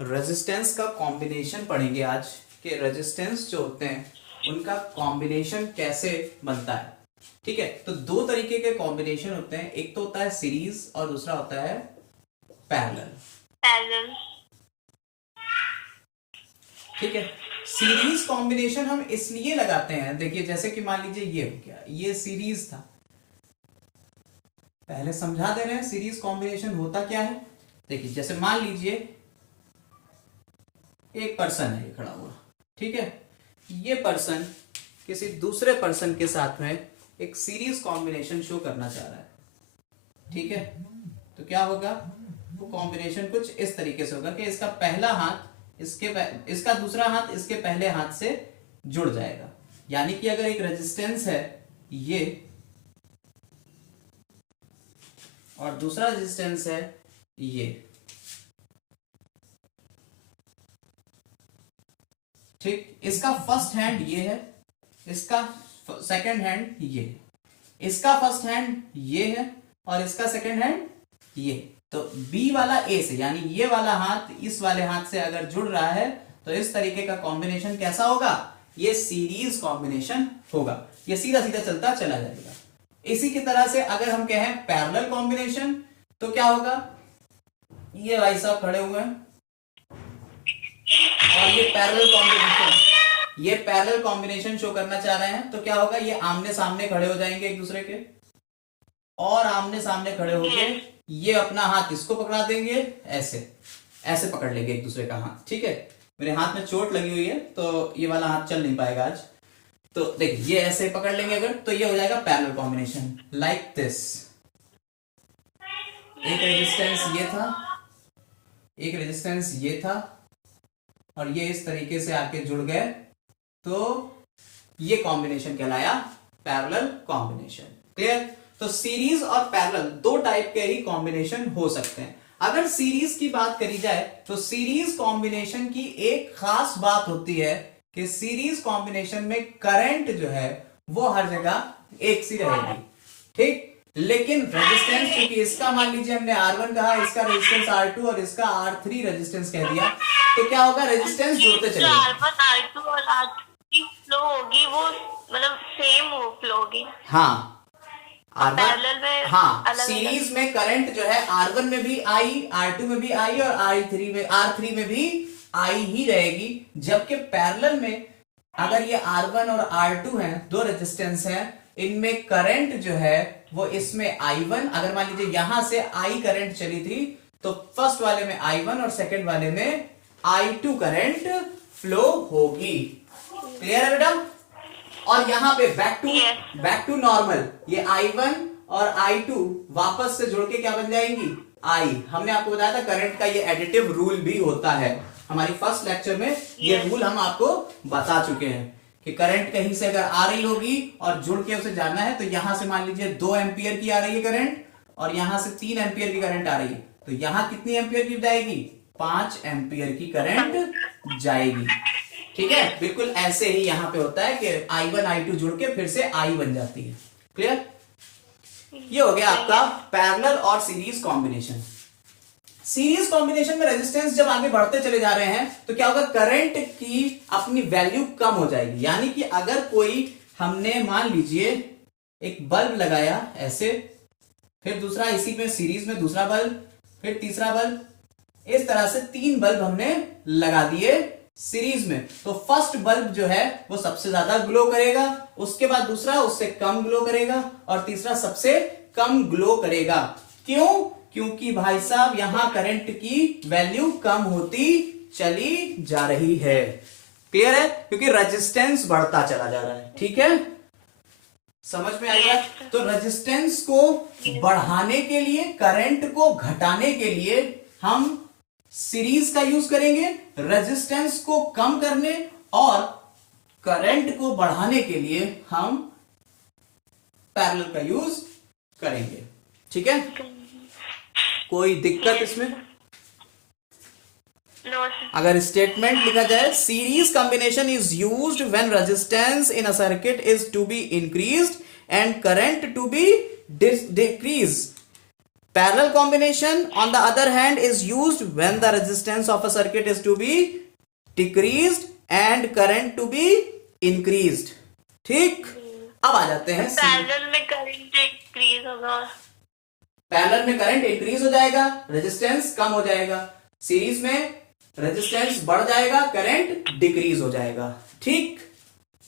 Resistance का combination पढ़ेंगे आज कि रेजिस्टेंस जो होते हैं उनका कॉम्बिनेशन कैसे बनता है। ठीक है, तो दो तरीके के कॉम्बिनेशन होते हैं, एक तो होता है सीरीज और दूसरा होता है पैरेलल। ठीक है, सीरीज कॉम्बिनेशन हम इसलिए लगाते हैं, देखिए जैसे कि मान लीजिए ये हो गया, ये सीरीज था, पहले समझा दे रहे हैं सीरीज कॉम्बिनेशन होता क्या है। देखिए जैसे मान लीजिए एक पर्सन है ये खड़ा हुआ, ठीक है, ये पर्सन किसी दूसरे पर्सन के साथ में एक सीरीज कॉम्बिनेशन शो करना चाह रहा है। ठीक है, तो क्या होगा, वो कॉम्बिनेशन कुछ इस तरीके से होगा कि इसका पहला हाथ इसका दूसरा हाथ इसके पहले हाथ से जुड़ जाएगा। यानी कि अगर एक रेजिस्टेंस है ये और दूसरा रेजिस्टेंस है ये, ठीक, इसका फर्स्ट हैंड ये है, इसका सेकंड हैंड ये है, इसका फर्स्ट हैंड ये है और इसका सेकंड हैंड ये। तो बी वाला ए से, यानी ये वाला हाथ इस वाले हाथ से अगर जुड़ रहा है तो इस तरीके का कॉम्बिनेशन कैसा होगा, ये सीरीज कॉम्बिनेशन होगा, ये सीधा सीधा चलता चला जाएगा। इसी की तरह से अगर हम कहें पैरेलल कॉम्बिनेशन तो क्या होगा, ये भाई साहब खड़े हुए हैं और ये पैरेलल कॉम्बिनेशन शो करना चाह रहे हैं, तो क्या होगा, ये आमने सामने खड़े हो जाएंगे एक दूसरे के और आमने सामने खड़े होकर ये अपना हाथ इसको पकड़ा देंगे, ऐसे ऐसे पकड़ लेंगे एक दूसरे का हाथ। ठीक है, मेरे हाथ में चोट लगी हुई है तो ये वाला हाथ चल नहीं पाएगा आज, तो देखिए ये ऐसे पकड़ लेंगे अगर, तो ये हो जाएगा पैरेलल कॉम्बिनेशन लाइक दिस। एक रेजिस्टेंस ये था और ये इस तरीके से आके जुड़ गए, तो ये कॉम्बिनेशन कहलाया पैरेलल कॉम्बिनेशन। क्लियर? तो सीरीज और पैरेलल दो टाइप के ही कॉम्बिनेशन हो सकते हैं। अगर सीरीज की बात करी जाए तो सीरीज कॉम्बिनेशन की एक खास बात होती है कि सीरीज कॉम्बिनेशन में करंट जो है वो हर जगह एक सी रहेगी। ठीक, लेकिन रेजिस्टेंस, क्योंकि इसका मान लीजिए हमने R1 कहा, इसका रेजिस्टेंस R2 और इसका R3 रेजिस्टेंस कह दिया, तो क्या होगा, रेजिस्टेंस जुड़ते चलेंगे। R1 R2 और R3 फ्लो होगी, वो मतलब सेम हो फ्लो होगी। हाँ, पैरेलल में, हाँ, सीरीज में करंट जो है R1 में भी आई, R2 में भी आई और R3 में भी आई ही रहेगी, जबकि पैरेलल में अगर ये R1 और R2 हैं, दो रेजिस्टेंस हैं, इनमें करंट जो है वो इसमें I1, अगर मान लीजिए यहां से I करंट चली थी तो फर्स्ट वाले में I1 और सेकंड वाले में I2 करंट फ्लो होगी। क्लियर है बेटा? और यहाँ पे बैक टू नॉर्मल, ये I1 और I2 वापस से जोड़ के क्या बन जाएंगी, I। हमने आपको बताया था करंट का ये एडिटिव रूल भी होता है, हमारी फर्स्ट लेक्चर में ये रूल हम आपको बता चुके हैं कि करंट कहीं से अगर आ रही होगी और जुड़ के उसे जानना है, तो यहां से मान लीजिए 2 एम्पियर की आ रही है करंट और यहां से 3 एम्पियर की करंट आ रही है, तो यहां कितनी एम्पियर की जाएगी, 5 एम्पियर की करंट जाएगी। ठीक है, बिल्कुल ऐसे ही यहां पे होता है कि I1 I2 जुड़ के फिर से I बन जाती है। क्लियर? ये हो गया आपका पैरेलल और सीरीज कॉम्बिनेशन। सीरीज कॉम्बिनेशन में रेजिस्टेंस जब आगे बढ़ते चले जा रहे हैं तो क्या होगा, करंट की अपनी वैल्यू कम हो जाएगी। यानी कि अगर कोई, हमने मान लीजिए एक बल्ब लगाया ऐसे, फिर दूसरा इसी में सीरीज में दूसरा बल्ब, फिर तीसरा बल्ब, इस तरह से 3 बल्ब हमने लगा दिए सीरीज में, तो फर्स्ट बल्ब जो है वो सबसे ज्यादा ग्लो करेगा, उसके बाद दूसरा उससे कम ग्लो करेगा और तीसरा सबसे कम ग्लो करेगा। क्यों? क्योंकि भाई साहब यहां करंट की वैल्यू कम होती चली जा रही है। क्लियर है? क्योंकि रेजिस्टेंस बढ़ता चला जा रहा है। ठीक है, समझ में आएगा? तो रेजिस्टेंस को बढ़ाने के लिए, करंट को घटाने के लिए हम सीरीज का यूज करेंगे, रेजिस्टेंस को कम करने और करंट को बढ़ाने के लिए हम पैरेलल का यूज करेंगे। ठीक है, कोई दिक्कत इसमें? अगर स्टेटमेंट लिखा जाए, series combination is used when resistance in a circuit is to be increased and current to be decrease, Parallel combination on the other hand is used when the resistance of a circuit is to be decreased and current to be increased. ठीक, अब आ जाते हैं parallel में current increase होगा, parallel में current increase हो जाएगा, resistance कम हो जाएगा, सीरीज में रेजिस्टेंस बढ़ जाएगा, करंट डिक्रीज हो जाएगा. ठीक,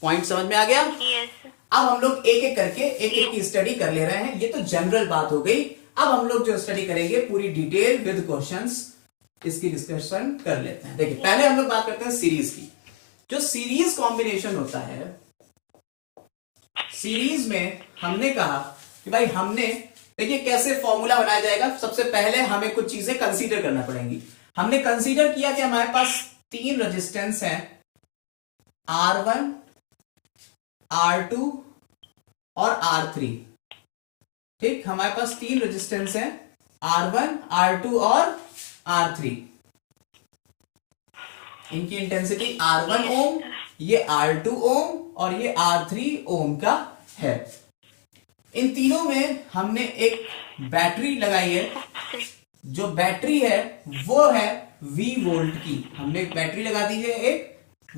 पॉइंट समझ में आ गया. यस. अब हम लोग एक एक करके एक एक की स्टडी कर ले रहे हैं. ये तो जनरल बात हो गई. अब हम लोग जो स्टडी करेंगे पूरी डिटेल विद क्वेश्चंस, इसकी डिस्कशन कर लेते हैं. देखिए, पहले हम लोग बात करते हैं सीरीज की. जो सीरीज कॉम्बिनेशन होता है, सीरीज में हमने कहा कि भाई हमने, देखिए कैसे फॉर्मूला बनाया जाएगा. सबसे पहले हमें कुछ चीजें कंसीडर करना पड़ेंगी. हमने कंसीडर किया कि हमारे पास 3 रेजिस्टेंस हैं, R1, R2 और R3. ठीक, हमारे पास 3 रेजिस्टेंस हैं, R1, R2 और R3. इनकी इंटेंसिटी R1 ओम, ये R2 ओम और ये R3 ओम का है. इन तीनों में हमने एक बैटरी लगाई है. जो बैटरी है वो है V वोल्ट की. हमने एक बैटरी लगा दी है, एक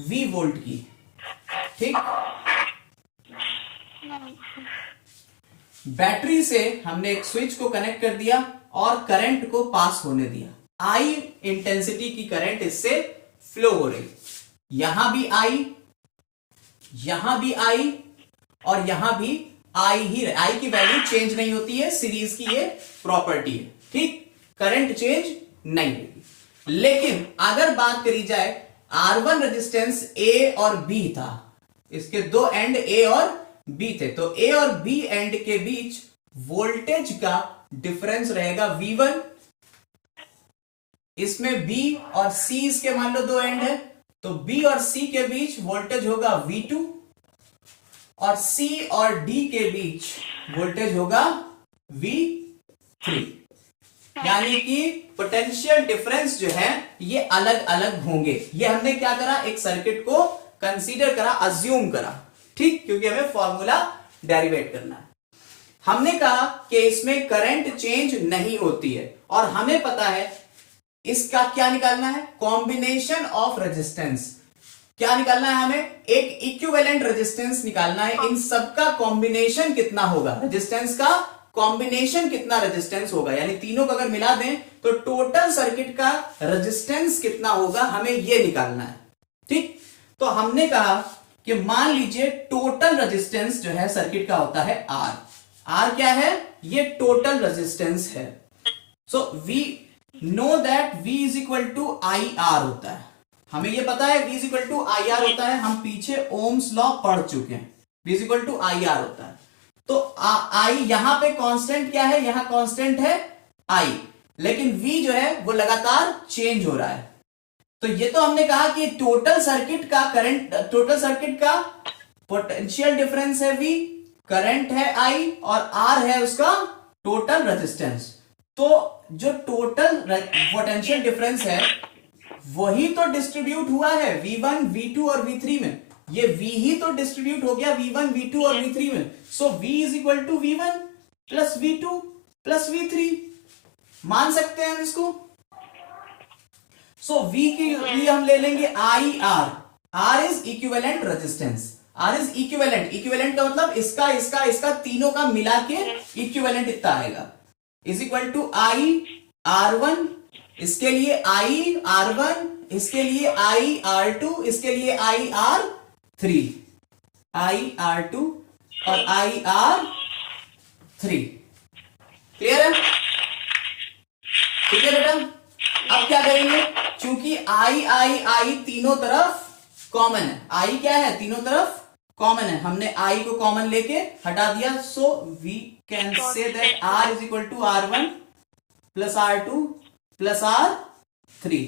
V वोल्ट की. ठीक, बैटरी से हमने एक स्विच को कनेक्ट कर दिया और करंट को पास होने दिया. I इंटेंसिटी की करंट इससे फ्लो हो रही. यहां भी I, यहां भी I और यहां भी I ही. I की वैल्यू चेंज नहीं होती है, सीरीज की ये प्रॉपर्टी है. ठीक, करंट चेंज नहीं होगी. लेकिन अगर बात करी जाए, R1 रेजिस्टेंस A और B था, इसके दो एंड A और B थे, तो A और B एंड के बीच वोल्टेज का डिफरेंस रहेगा V1. इसमें B और C इसके मान लो दो एंड है, तो B और C के बीच वोल्टेज होगा V2 और C और D के बीच वोल्टेज होगा V3. यानी कि पोटेंशियल डिफरेंस जो है ये अलग अलग होंगे. ये हमने क्या करा, एक सर्किट को कंसीडर करा, अज्यूम करा. ठीक, क्योंकि हमें फॉर्मूला डेरिवेट करना है. हमने कहा कि इसमें करंट चेंज नहीं होती है और हमें पता है इसका क्या निकालना है, कॉम्बिनेशन ऑफ रेजिस्टेंस. क्या निकालना है हमें, एक इक्विवेलेंट रेजिस्टेंस निकालना है. इन सबका कॉम्बिनेशन कितना होगा, रेजिस्टेंस का कॉम्बिनेशन कितना रेजिस्टेंस होगा, यानी तीनों को अगर मिला दें तो टोटल सर्किट का रेजिस्टेंस कितना होगा, हमें यह निकालना है. ठीक, तो हमने कहा कि मान लीजिए टोटल रेजिस्टेंस जो है सर्किट का होता है R. R क्या है, ये टोटल रेजिस्टेंस है. So we know that V is equal to IR होता है. हमें ये पता है V is equal to IR होता है. हम पीछे ओम्स लॉ पढ़ चुके हैं. V is equal to IR होता है. तो I यहां पे कांस्टेंट क्या है, यहां कांस्टेंट है I, लेकिन V जो है वो लगातार चेंज हो रहा है. तो ये तो हमने कहा कि टोटल सर्किट का करंट, टोटल सर्किट का पोटेंशियल डिफरेंस है V, करंट है I और R है उसका टोटल रेजिस्टेंस. तो जो टोटल पोटेंशियल डिफरेंस है वही तो डिस्ट्रीब्यूट हुआ है V1, V2 और V3 में. ये V ही तो डिस्ट्रीब्यूट हो गया V1, V2 और V3 में. So V is equal to V1 plus V2 plus V3. मान सकते हैं हम इसको. सो V के लिए हम ले लेंगे IR. R is equivalent resistance. R is equivalent. Equivalent का मतलब इसका इसका इसका तीनों का मिला के इक्विवेलेंट इतना आएगा. Is equal to I R1, इसके लिए I R1, इसके लिए I R2, इसके लिए I R3, I R2 और I R3. क्लियर है? ठीक है बेटा. अब क्या करेंगे, क्योंकि I तीनों तरफ कॉमन है. I क्या है, तीनों तरफ कॉमन है. हमने I को कॉमन लेके हटा दिया. So we can say that R is equal to R1 plus R2 plus R3.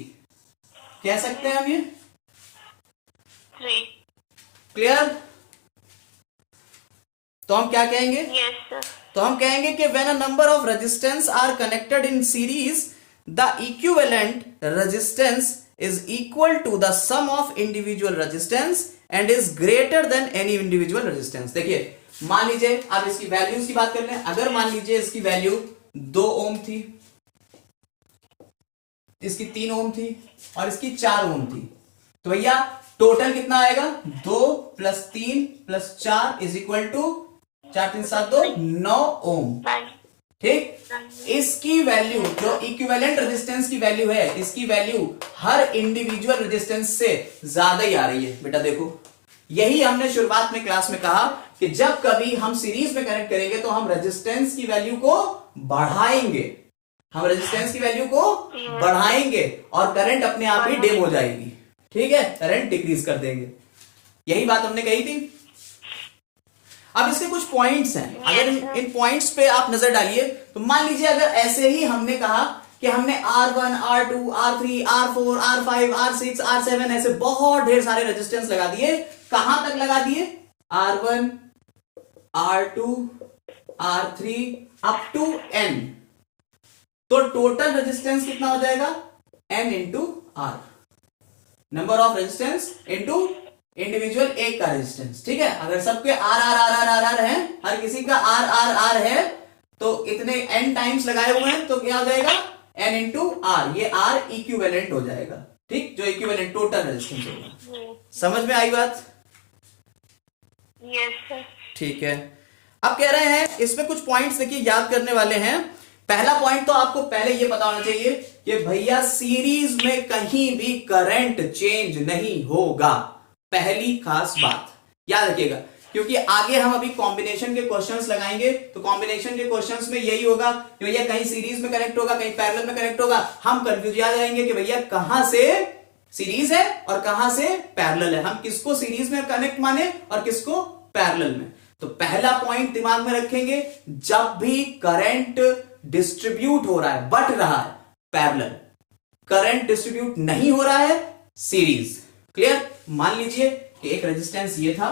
कह सकते हैं हम ये. क्लियर? तो हम क्या कहेंगे, यस सर. तो हम कहेंगे कि when a number of resistance R connected in series, the equivalent resistance is equal to the sum of individual resistance and is greater than any individual resistance. देखिए, मान लीजिए, अब इसकी वैल्यूज की बात कर लें. अगर मान लीजिए इसकी वैल्यू 2 ओम थी, इसकी 3 ओम थी और इसकी 4 ओम थी। तो भैया टोटल कितना आएगा? 2 + 3 + 4 इज इक्वल टू 4 3 7 2 9 ओम। ठीक, इसकी वैल्यू जो इक्विवेलेंट रेजिस्टेंस की वैल्यू है, इसकी वैल्यू हर इंडिविजुअल रेजिस्टेंस से ज्यादा ही आ रही है। बेटा देखो, यही हमने शुरुआत में क्लास में कहा कि जब कभी हम सीरीज में कनेक्ट करेंगे तो हम रेजिस्टेंस की वैल्यू को बढ़ाएंगे, हम रेजिस्टेंस की वैल्यू को बढ़ाएंगे और करंट अपने आप ही डिम हो जाएगी। ठीक है, करंट डिक्रीज कर देंगे, यही बात हमने कही थी। अब इसके कुछ पॉइंट्स हैं, अगर इन पॉइंट्स पे आप नजर डालिए तो मान लीजिए अगर ऐसे ही हमने कहा कि हमने R1, R2, R3, R4, R5, R6, R7 ऐसे बहुत ढेर सारे रेजिस्टेंस लगा दिए। कहां तक लगा दिए? R1, R2, R3 up to N। तो टोटल रेजिस्टेंस कितना हो जाएगा? N into R, number of resistance into individual एक का रेजिस्टेंस। ठीक है, अगर सबके R R R R R R है, हर किसी का आर आर आर है, तो इतने n टाइम्स लगाए हुए हैं तो क्या हो जाएगा? n इंटू आर, ये r इक्विवेलेंट हो जाएगा। ठीक, जो इक्विवेलेंट टोटल रेजिस्टेंस होगा। समझ में आई बात? Yes sir. ठीक है, अब कह रहे हैं इसमें कुछ पॉइंट्स देखिए याद करने वाले हैं। पहला पॉइंट तो आपको पहले ये पता होना चाहिए कि भैया सीरीज में कहीं भी करंट चेंज नहीं होगा। पहली खास बात याद रखिएगा, क्योंकि आगे हम अभी कॉम्बिनेशन के क्वेश्चंस लगाएंगे, तो कॉम्बिनेशन के क्वेश्चंस में यही होगा कि भैया कहीं सीरीज में कनेक्ट होगा, कहीं पैरेलल में कनेक्ट होगा। हम कंफ्यूज आ जाएंगे कि भैया कहां से सीरीज है और कहां से पैरेलल है, हम किसको सीरीज में कनेक्ट माने और किसको पैरेलल में। तो पहला पॉइंट दिमाग में रखेंगे, जब भी करंट डिस्ट्रीब्यूट हो रहा है, बट रहा है पैरेलल, करंट डिस्ट्रीब्यूट नहीं हो रहा है सीरीज। क्लियर? मान लीजिए कि एक रेजिस्टेंस ये था,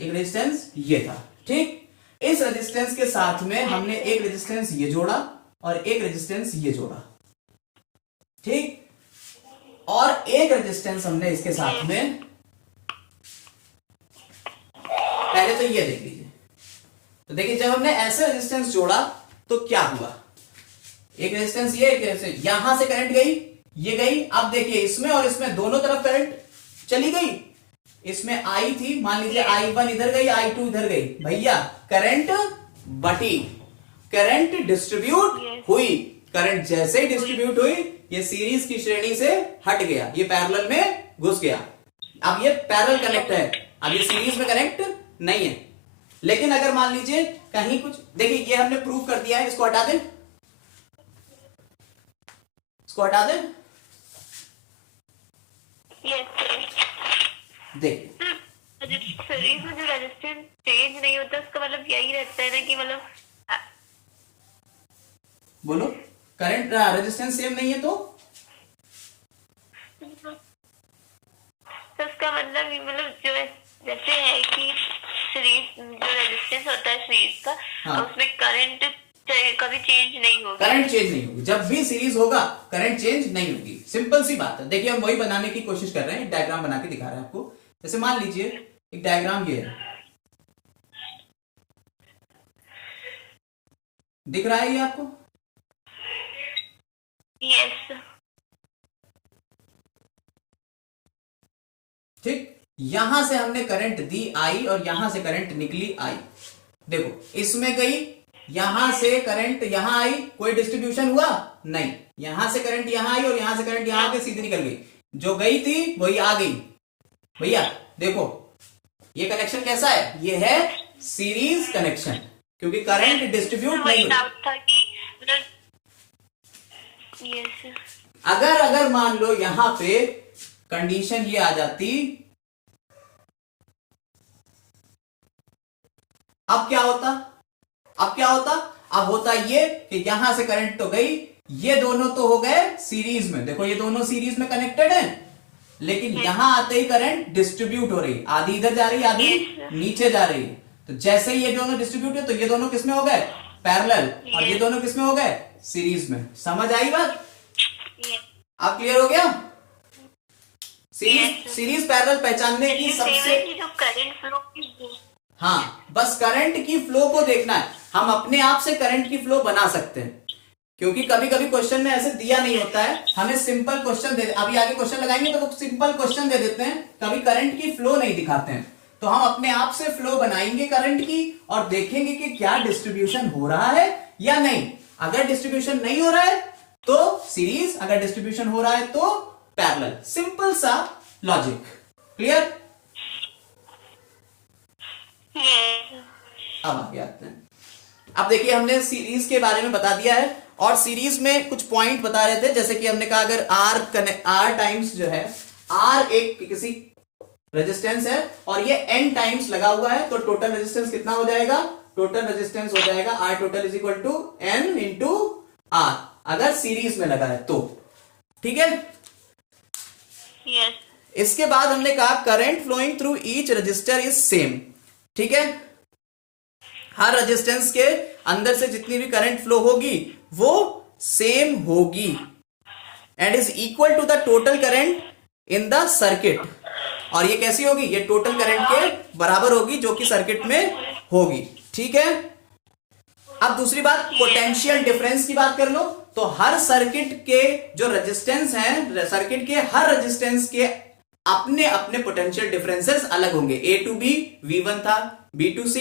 एक रेजिस्टेंस ये था। ठीक, इस रेजिस्टेंस के साथ में हमने एक रेजिस्टेंस ये जोड़ा और एक रेजिस्टेंस ये जोड़ा। ठीक, और एक रेजिस्टेंस हमने इसके साथ में, पहले तो ये देख लीजिए। तो देखिए जब हमने ऐसे रेजिस्टेंस जोड़ा तो क्या हुआ? एक रेजिस्टेंस ये, एक रेजिस्टेंस यहां से करंट गई, ये गई। अब देखिए इसमें और इसमें दोनों तरफ करंट चली गई। इसमें आई थी, मान लीजिए I1 इधर गई, I2 इधर गई। भैया करंट बटी, करंट डिस्ट्रीब्यूट हुई। करंट जैसे ही डिस्ट्रीब्यूट हुई, ये सीरीज की श्रेणी से हट गया, ये पैरेलल में घुस गया। अब ये पैरेलल कनेक्ट है, अब ये सीरीज में कनेक्ट नहीं है। लेकिन अगर मान लीजिए कहीं कुछ, देखिए ये हमने प्रूव कर दिया है, इसको हटा दें, इसको हटा दें। देखिए सीरीज में जो रेजिस्टेंस चेंज नहीं होता, उसका मतलब यही रहता है ना कि मतलब बोलो, करंट रेजिस्टेंस सेम नहीं है तो उसका मतलब जो है जैसे है कि सीरीज जो रेजिस्टेंस होता है सीरीज का, हाँ। उसमें करंट कभी चेंज नहीं होगा। करंट चेंज नहीं होगी, जब भी सीरीज होगा करंट चेंज नहीं होगी। सिंपल सी बात है। देखिए हम वही बनाने की कोशिश कर रहे हैं, डायग्राम बना के दिखा रहे हैं आपको। जैसे मान लीजिए एक डायग्राम ये है, दिख रहा है ये आपको? यस। ठीक, यहां से हमने करंट दी आई और यहां से करंट निकली आई। देखो इसमें गई, यहां से करंट यहां आई, कोई डिस्ट्रीब्यूशन हुआ नहीं। यहां से करंट यहां आई और यहां से करंट यहां आके सीधी निकल गई, जो गई थी वही आ गई। भैया देखो ये कनेक्शन कैसा है? ये है सीरीज कनेक्शन, क्योंकि करंट डिस्ट्रीब्यूट नहीं हुआ। था कि यस, अगर मान लो यहां पे कंडीशन ये आ जाती, अब क्या होता? अब होता ये कि यहां से करंट तो गई, ये दोनों तो हो गए सीरीज में। देखो ये दोनों सीरीज में कनेक्टेड हैं, लेकिन यहां आते ही करंट डिस्ट्रीब्यूट हो रही, आधी इधर जा रही, आधी नीचे जा रही। तो जैसे ही ये दोनों डिस्ट्रीब्यूट हुए तो ये दोनों किसमें हो गए? पैरेलल, और ये दोनों किसमें हो गए? सीरीज में। समझ आई बात? अब क्लियर हो गया? सीरीज पैरेलल पहचानने की सबसे, जो करंट फ्लो, हाँ बस करंट की फ्लो को देखना है। हम अपने आप से करंट की फ्लो बना सकते हैं, क्योंकि कभी कभी क्वेश्चन में ऐसे दिया नहीं होता है, हमें सिंपल क्वेश्चन दे, अभी आगे क्वेश्चन लगाएंगे तो सिंपल क्वेश्चन दे देते हैं, कभी करंट की फ्लो नहीं दिखाते हैं। तो हम अपने आप से फ्लो बनाएंगे करंट की और देखेंगे कि क्या डिस्ट्रीब्यूशन हो रहा है या नहीं। अगर डिस्ट्रीब्यूशन नहीं हो रहा है तो सीरीज, अगर डिस्ट्रीब्यूशन हो रहा है तो पैरेलल। सिंपल सा लॉजिक। क्लियर? अब आगे आते हैं। अब देखिए हमने सीरीज के बारे में बता दिया है और सीरीज में कुछ पॉइंट बता रहे थे, जैसे कि हमने कहा अगर आर टाइम्स जो है, आर एक किसी रेजिस्टेंस है और ये एन टाइम्स लगा हुआ है, तो टोटल रेजिस्टेंस कितना हो जाएगा? टोटल रेजिस्टेंस हो जाएगा R total is equal to N into R, अगर सीरीज में लगा है तो। ठीक है? यस। इसके बाद हमने कहा current flowing through each resistor is same. ठीक है? हर रेजिस्टेंस के अंदर से जितनी भी करंट फ्लो होगी वो सेम होगी and is equal to the total current in the circuit. और ये कैसी होगी? ये टोटल करंट के बराबर होगी जो कि सर्किट में होगी। ठीक है? अब दूसरी बात, पोटेंशियल डिफरेंस की बात कर लो, तो हर सर्किट के जो रेजिस्टेंस हैं, सर्किट के हर रेजिस्टेंस के अपने अपने पोटेंशियल डिफरेंसेस अलग होंगे। ए टू बी V1 था, B टू C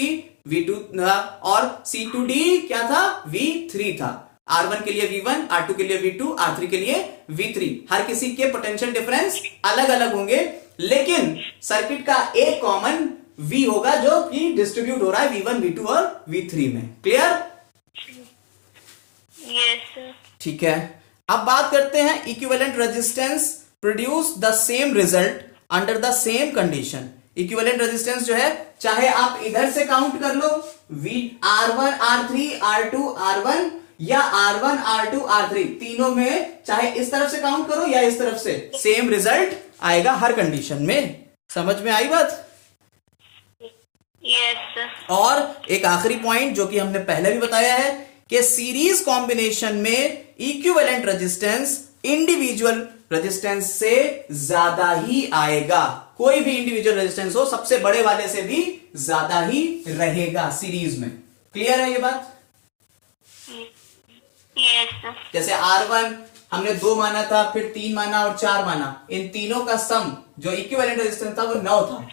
V2 था और C टू D क्या था? V3 था। R1 के लिए V1, R2 के लिए V2, R3 के लिए V3। हर किसी के पोटेंशियल डिफरेंस अलग अलग होंगे, लेकिन सर्किट का एक कॉमन V होगा जो कि डिस्ट्रीब्यूट हो रहा है V1, V2 और V3 में। क्लियर? यस। ठीक है, अब बात करते हैं equivalent resistance produce the same result under the same condition. Equivalent resistance जो है, चाहे आप इधर से काउंट कर लो R1 R3 R2 R1 या R1 R2 R3, तीनों में चाहे इस तरफ से काउंट करो या इस तरफ से, सेम रिजल्ट आएगा हर कंडीशन में। समझ में आई बात? यस। और एक आखिरी पॉइंट जो कि हमने पहले भी बताया है कि सीरीज कॉम्बिनेशन में इक्विवेलेंट रेजिस्टेंस इंडिविजुअल रेजिस्टेंस से ज्यादा ही आएगा। कोई भी इंडिविजुअल रेजिस्टेंस हो, सबसे बड़े वाले से भी ज्यादा ही रहेगा सीरीज में। क्लियर है ये बात? यस। जैसे R1 हमने 2 माना था, फिर 3 माना और 4 माना, इन तीनों का सम जो इक्विवेलेंट रेजिस्टेंस था वो 9 था।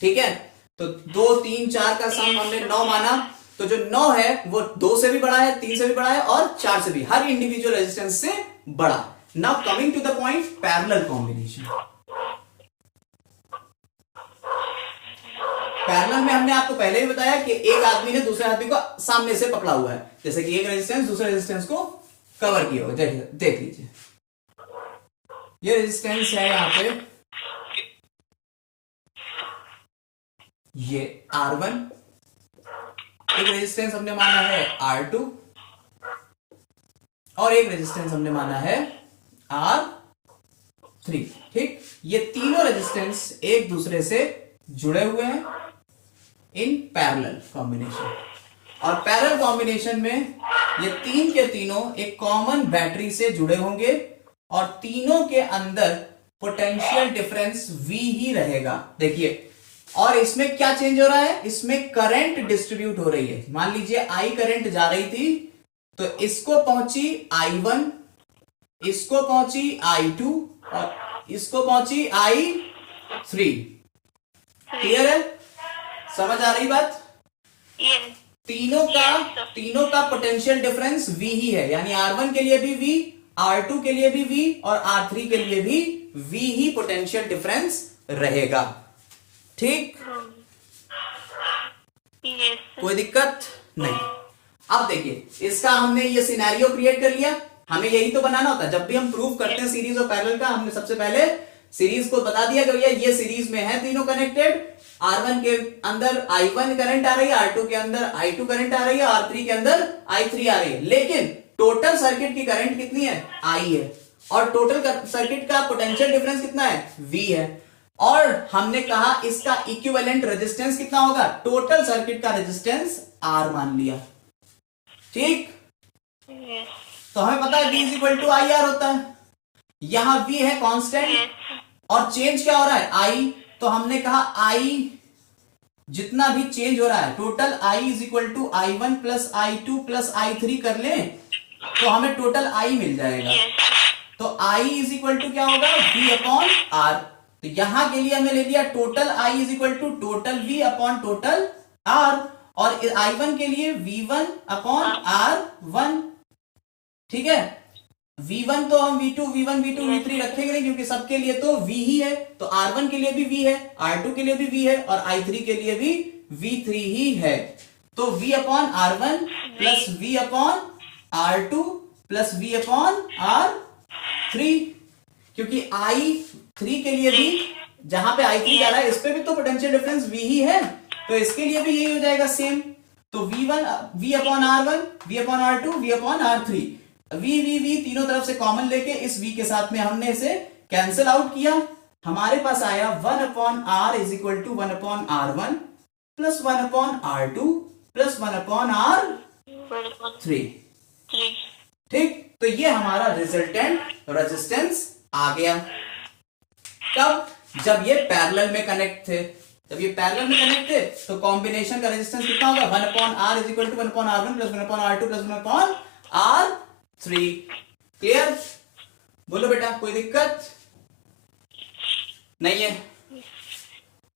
ठीक है? तो 2 3 4 का सम हमने 9 माना, तो जो 9 है वो 2 से भी बड़ा है, 3 से भी बड़ा है और 4 से भी, हर इंडिविजुअल रेजिस्टेंस से बड़ा। Now coming to the point parallel combination. Parallel में हमने आपको पहले ही बताया कि एक आदमी ने दूसरे आदमी को सामने से पकड़ा हुआ है, जैसे कि एक रेजिस्टेंस दूसरे रेजिस्टेंस को कवर किया हुआ। देख लीजिए, ये रेजिस्टेंस है यहां पे, ये R1, एक रेजिस्टेंस हमने माना है R2 और एक रेजिस्टेंस हमने माना है R3। ठीक? ये तीनों रेजिस्टेंस एक दूसरे से जुड़े हुए हैं इन पैरेलल कॉम्बिनेशन, और पैरेलल कॉम्बिनेशन में ये तीन के तीनों एक कॉमन बैटरी से जुड़े होंगे और तीनों के अंदर पोटेंशियल डिफरेंस V ही रहेगा। देखिए, और इसमें क्या चेंज हो रहा है? इसमें करंट डिस्ट्रीब्यूट हो रही है। मान लीजिए I करंट जा रही थी, तो इसको पहुंची I1, इसको पहुंची I2 और इसको पहुंची I3। क्लियर है? समझ आ रही बात? यस। तीनों का पोटेंशियल डिफरेंस V ही है, यानी R1 के लिए भी V, R2 के लिए भी V और R3 के लिए भी V ही पोटेंशियल डिफरेंस रहेगा। ठीक? यस। कोई दिक्कत नहीं। अब देखिए, इसका हमने ये सिनेरियो क्रिएट कर लिया। हमें यही तो बनाना होता है जब भी हम प्रूव करते हैं सीरीज और पैरेलल का। हमने सबसे पहले सीरीज को बता दिया कि भैया ये सीरीज में है तीनों कनेक्टेड, R1 के अंदर I1 करंट आ रही है, R2 के अंदर I2 करंट आ रही है, R3 के अंदर I3 आ रही है, लेकिन टोटल सर्किट की करंट कितनी है? I है, और टोटल सर्किट का पोटेंशियल डिफरेंस कितना है? V है। और हमने कहा इसका इक्विवेलेंट रेजिस्टेंस कितना होगा? टोटल सर्किट का रेजिस्टेंस R मान लिया। ठीक? तो हमें पता है V is equal to IR होता है। यहां V है कांस्टेंट और चेंज क्या हो रहा है? I। तो हमने कहा I जितना भी चेंज हो रहा है total I is equal to I1 plus I2 plus I3 कर लें तो हमें टोटल I मिल जाएगा। यस तो I इज इक्वल टू क्या होगा V अपॉन R। तो यहां के लिए हमने ले लिया total I is equal to total V upon total R, और I1 के लिए V1 अपॉन R1। ठीक है, V1 तो हम V2 V3 रखेंगे नहीं क्योंकि सबके लिए तो V ही है, तो R1 के लिए भी V है, R2 के लिए भी V है और I3 के लिए भी V3 ही है। तो V upon R1 plus V upon R2 plus V upon R3, क्योंकि I3 के लिए भी जहां पे I3 जा रहा है इस पे भी तो पोटेंशियल डिफरेंस V ही है, तो इसके लिए भी यही हो जाएगा सेम। तो V upon R1 V upon R2 V upon R3, V तीनों तरफ से कॉमन लेके इस V के साथ में हमने इसे कैंसिल आउट किया। हमारे पास आया 1 upon R is equal to 1 upon R1 plus 1 upon R2 plus 1 upon R3। ठीक, तो ये हमारा रिजल्टेंट रेजिस्टेंस आ गया। कब? जब ये पैरेलल में कनेक्ट थे। जब ये पैरेलल में कनेक्ट थे तो कॉम्बिनेशन का रेजिस्टेंस कितना होगा 1 upon R is equal to 1 upon R1 plus 1 upon R2 plus 1 upon R3। Clear? बोलो बेटा, कोई दिक्कत नहीं है?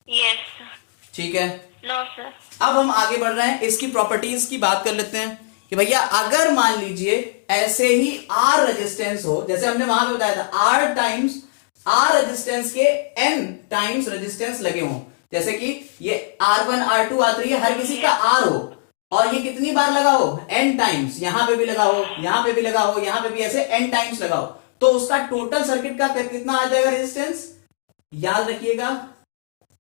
यस ठीक है, नो सर। अब हम आगे बढ़ रहे हैं, इसकी प्रॉपर्टीज की बात कर लेते हैं कि भैया अगर मान लीजिए ऐसे ही R रेजिस्टेंस हो, जैसे हमने वहां पे बताया था R टाइम्स R रेजिस्टेंस के N टाइम्स रेजिस्टेंस लगे हों, जैसे कि ये R1 R2 R3 हर किसी का R हो और ये कितनी बार लगा हो N टाइम्स, यहां पे भी लगा हो, यहां पे भी लगा हो, यहां पे भी ऐसे N टाइम्स लगा हो, तो उसका टोटल सर्किट का कितना आ जाएगा रेजिस्टेंस? याद रखिएगा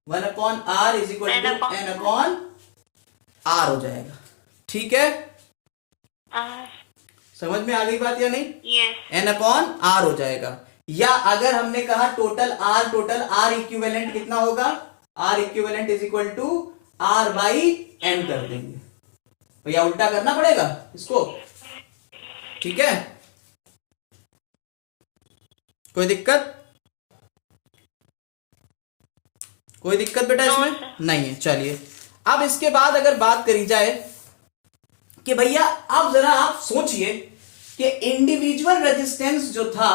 1 upon R is equal to N upon R हो जाएगा। ठीक है, समझ में आ गई बात या नहीं? यस। N अपॉन R हो जाएगा। या अगर हमने कहा टोटल R इक्विवेलेंट कितना होगा? R equivalent is equal to R by N कर देंगे, भैया उल्टा करना पड़ेगा इसको। ठीक है, कोई दिक्कत? कोई दिक्कत बेटा इसमें? नहीं है। चलिए, अब इसके बाद अगर बात करी जाए कि भैया अब जरा आप सोचिए कि इंडिविजुअल रेजिस्टेंस जो था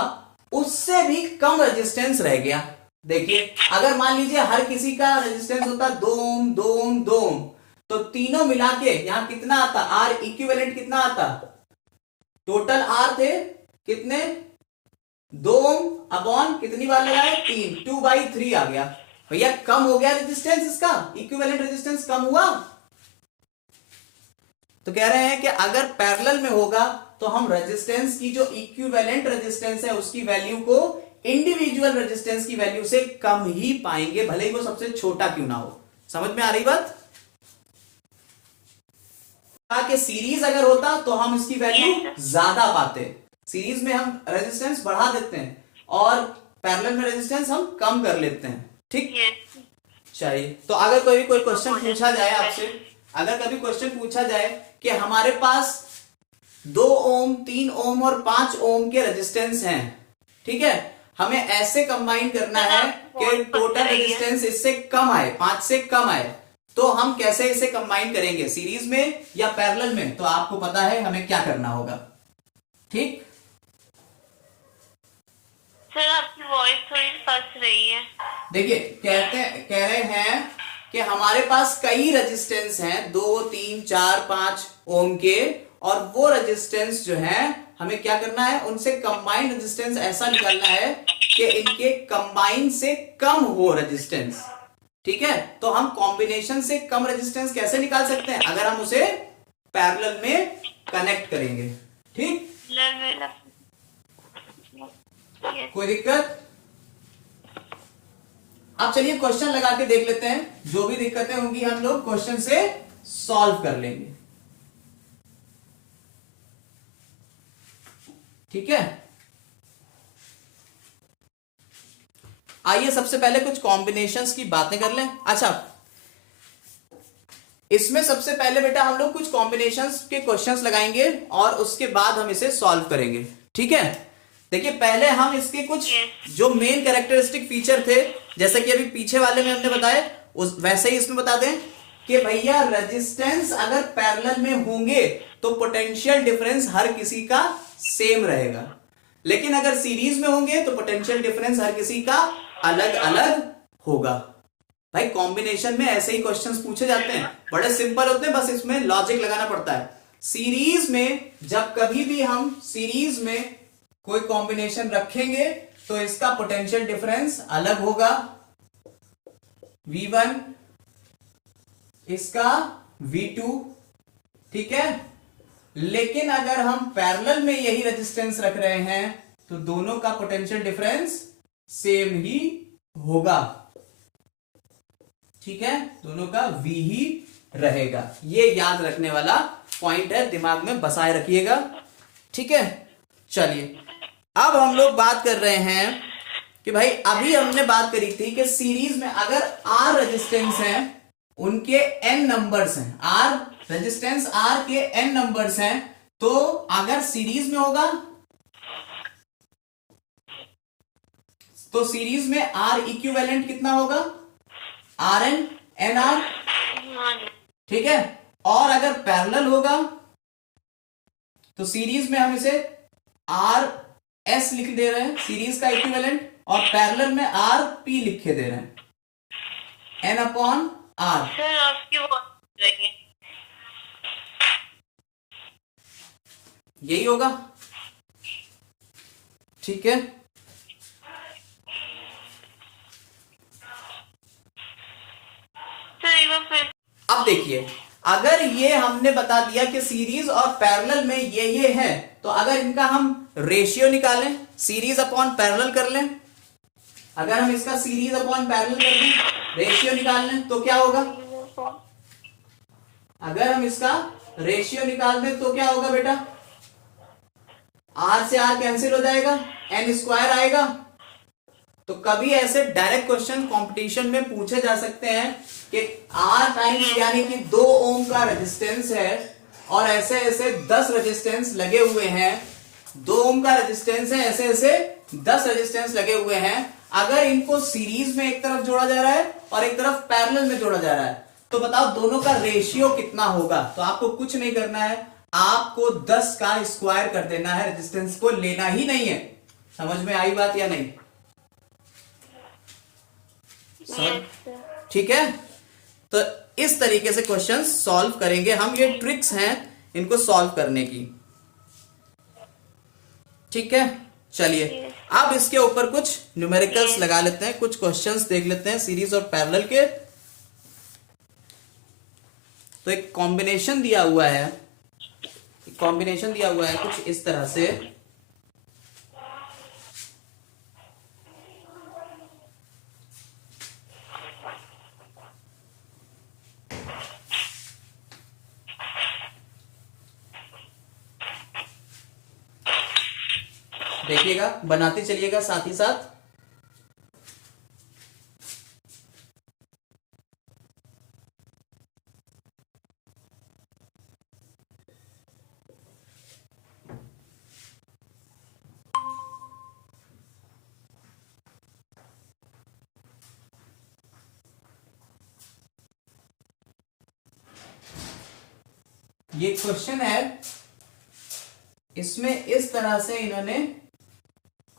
उससे भी कम रेजिस्टेंस रह गया। देखिए, अगर मान लीजिए हर किसी का रेजिस्टेंस होता 2 ओम 2 ओम 2 ओम, तो तीनों मिला के यहां कितना आता? R इक्विवेलेंट कितना आता? टोटल R थे कितने? 2 ओम अपॉन कितनी बार लगाए? 3, 2/3 आ गया। भैया कम हो गया रेजिस्टेंस, इसका इक्विवेलेंट रेजिस्टेंस कम हुआ। तो कह रहे हैं कि अगर पैरेलल में होगा तो हम रेजिस्टेंस की जो इक्विवेलेंट रेजिस्टेंस है उसकी वैल्यू को इंडिविजुअल रेजिस्टेंस की वैल्यू से कम ही पाएंगे, भले ही वो सबसे छोटा क्यों ना हो। समझ में आ रही बात? कि सीरीज अगर होता तो हम इसकी वैल्यू ज्यादा पाते, सीरीज में हम रेजिस्टेंस बढ़ा देते हैं और पैरेलल में रेजिस्टेंस हम कम कर लेते हैं। ठीक, चलिए, तो अगर कोई क्वेश्चन पूछा जाए आपसे, अगर कभी क्वेश्चन पूछा जाए कि हमारे पास 2 ओम 3 ओम और 5 ओम के रेजिस्टेंस हैं, ठीक है, हमें ऐसे कंबाइन करना है कि टोटल रेजिस्टेंस इससे कम आए, 5 से कम आए, तो हम कैसे इसे कंबाइन करेंगे, सीरीज में या पैरेलल में? तो आपको पता है हमें क्या करना होगा। ठीक, सर आपकी वॉइस थोड़ी फंस रही है। देखिए, कह रहे हैं कि हमारे पास कई रेजिस्टेंस हैं 2 3 4 5 ओम के, और वो रेजिस्टेंस जो है हमें क्या करना है, उनसे कंबाइंड रेजिस्टेंस ऐसा निकालना है कि इनके कंबाइन से कम हो रेजिस्टेंस। ठीक है, तो हम कॉम्बिनेशन से कम रेजिस्टेंस कैसे निकाल सकते हैं? अगर हम उसे पैरेलल में कनेक्ट करेंगे। ठीक, कोई दिक्कत? अब चलिए क्वेश्चन लगा के देख लेते हैं, जो भी दिक्कतें होंगी हम लोग क्वेश्चन से सॉल्व कर लेंगे। ठीक है, आइए सबसे पहले कुछ कॉम्बिनेशंस की बातें कर लें। अच्छा, इसमें सबसे पहले बेटा हम लोग कुछ कॉम्बिनेशंस के क्वेश्चंस लगाएंगे और उसके बाद हम इसे सॉल्व करेंगे। ठीक है, देखिए पहले हम इसके कुछ जो मेन कैरेक्टरिस्टिक फीचर थे, जैसे कि अभी पीछे वाले में हमने बताया, वैसे ही इसमें बता दें कि भैया रेजिस्टेंस अगर पैरेलल में होंगे तो पोटेंशियल डिफरेंस हर किसी का सेम रहेगा, लेकिन अगर सीरीज में होंगे तो पोटेंशियल डिफरेंस हर किसी का अलग अलग होगा। भाई कॉम्बिनेशन में ऐसे ही क्वेश्चंस पूछे जाते हैं, बड़े सिंपल होते हैं, बस इसमें लॉजिक लगाना पड़ता है। सीरीज में जब कभी भी हम सीरीज में कोई कॉम्बिनेशन रखेंगे तो इसका पोटेंशियल डिफरेंस अलग होगा, V1 इसका V2, ठीक है। लेकिन अगर हम पैरेलल में यही रेजिस्टेंस रख रहे हैं तो दोनों का पोटेंशियल डिफरेंस सेम ही होगा, ठीक है, दोनों का V ही रहेगा। ये याद रखने वाला पॉइंट है, दिमाग में बसाए रखिएगा, ठीक है। चलिए अब हम लोग बात कर रहे हैं कि भाई अभी हमने बात करी थी कि सीरीज में अगर R रेजिस्टेंस है, उनके n नंबर्स हैं, R रेजिस्टेंस R के n नंबर्स हैं, तो अगर सीरीज में होगा तो सीरीज में R इक्विवेलेंट कितना होगा, RN NR, ठीक है। और अगर पैरेलल होगा तो सीरीज में हम इसे RS लिख दे रहे हैं, सीरीज का इक्विवेलेंट, और पैरेलल में RP लिखे दे रहे हैं, N/R। सर आपकी बात रही यही होगा, ठीक है। सर एक बार फिर अब देखिए, अगर ये हमने बता दिया कि सीरीज और पैरेलल में ये है, तो अगर इनका हम रेशियो निकालें, सीरीज अपॉन पैरेलल कर लें, अगर हम इसका सीरीज अपॉन पैरेलल कर लें, रेशियो निकाल लें, तो क्या होगा, अगर हम इसका रेशियो निकाल दें तो क्या होगा बेटा, R से R कैंसिल हो जाएगा, N² आएगा। तो कभी ऐसे डायरेक्ट क्वेश्चन कंपटीशन में पूछे जा सकते हैं कि R टाइम्स यानी कि 2 ओम का रेजिस्टेंस है और ऐसे ऐसे 10 रेजिस्टेंस लगे हुए हैं, 2 ओम का रेजिस्टेंस है, ऐसे ऐसे 10 रेजिस्टेंस लगे हुए हैं। अगर इनको सीरीज में एक तरफ जोड़ा जा रहा है और एक तरफ पैरेलल में जोड़ा जा रहा है, तो बताओ दोनों का रेशियो कितना होगा। तो आपको कुछ नहीं करना है, आपको 10 का स्क्वायर कर देना है, रेजिस्टेंस को लेना ही नहीं है। समझ में आई बात या नहीं, ठीक है। तो इस तरीके से क्वेश्चन सॉल्व करेंगे हम, ये ट्रिक्स हैं इनको सॉल्व करने की, ठीक है। चलिए अब इसके ऊपर कुछ न्यूमेरिकल्स लगा लेते हैं, कुछ क्वेश्चंस देख लेते हैं सीरीज और पैरेलल के। तो एक कॉम्बिनेशन दिया हुआ है, कुछ इस तरह से, देखिएगा, बनाते चलिएगा साथ ही साथ। ये क्वेश्चन है, इसमें इस तरह से इन्होंने